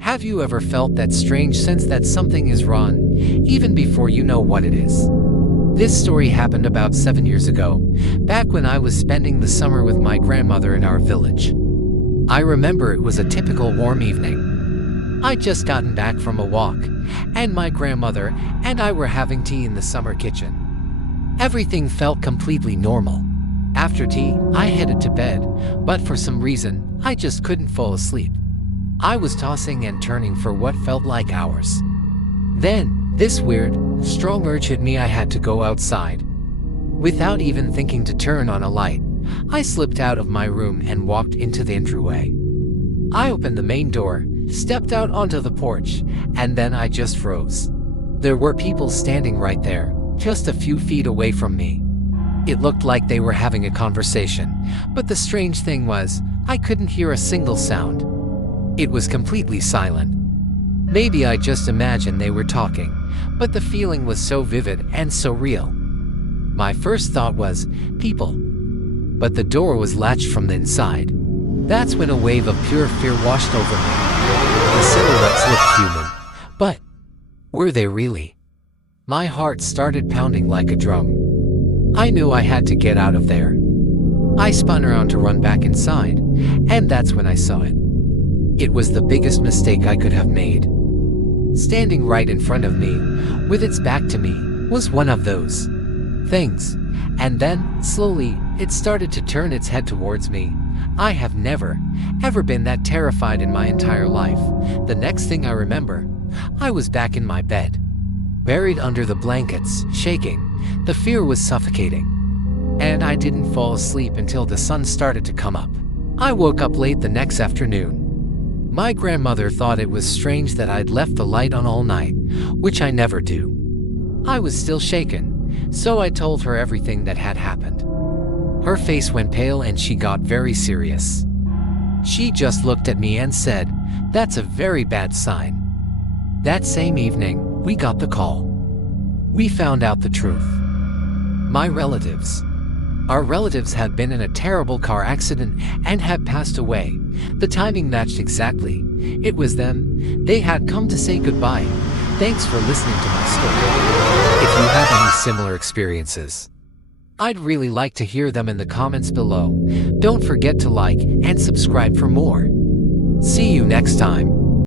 Have you ever felt that strange sense that something is wrong, even before you know what it is? This story happened about 7 years ago, back when I was spending the summer with my grandmother in our village. I remember it was a typical warm evening. I'd just gotten back from a walk, and my grandmother and I were having tea in the summer kitchen. Everything felt completely normal. After tea, I headed to bed, but for some reason, I just couldn't fall asleep. I was tossing and turning for what felt like hours. Then, this weird, strong urge hit me. I had to go outside. Without even thinking to turn on a light, I slipped out of my room and walked into the entryway. I opened the main door, stepped out onto the porch, and then I just froze. There were people standing right there, just a few feet away from me. It looked like they were having a conversation, but the strange thing was, I couldn't hear a single sound. It was completely silent. Maybe I just imagined they were talking, but the feeling was so vivid and so real. My first thought was, people. But the door was latched from the inside. That's when a wave of pure fear washed over me. The silhouettes looked human, but were they really? My heart started pounding like a drum. I knew I had to get out of there. I spun around to run back inside, and that's when I saw it. It was the biggest mistake I could have made. Standing right in front of me, with its back to me, was one of those things. And then, slowly, it started to turn its head towards me. I have never, ever been that terrified in my entire life. The next thing I remember, I was back in my bed, buried under the blankets, shaking. The fear was suffocating. And I didn't fall asleep until the sun started to come up. I woke up late the next afternoon. My grandmother thought it was strange that I'd left the light on all night, which I never do. I was still shaken, so I told her everything that had happened. Her face went pale and she got very serious. She just looked at me and said, "That's a very bad sign." That same evening, we got the call. We found out the truth. Our relatives had been in a terrible car accident and had passed away. The timing matched exactly. It was them. They had come to say goodbye. Thanks for listening to my story. If you have any similar experiences, I'd really like to hear them in the comments below. Don't forget to like and subscribe for more. See you next time.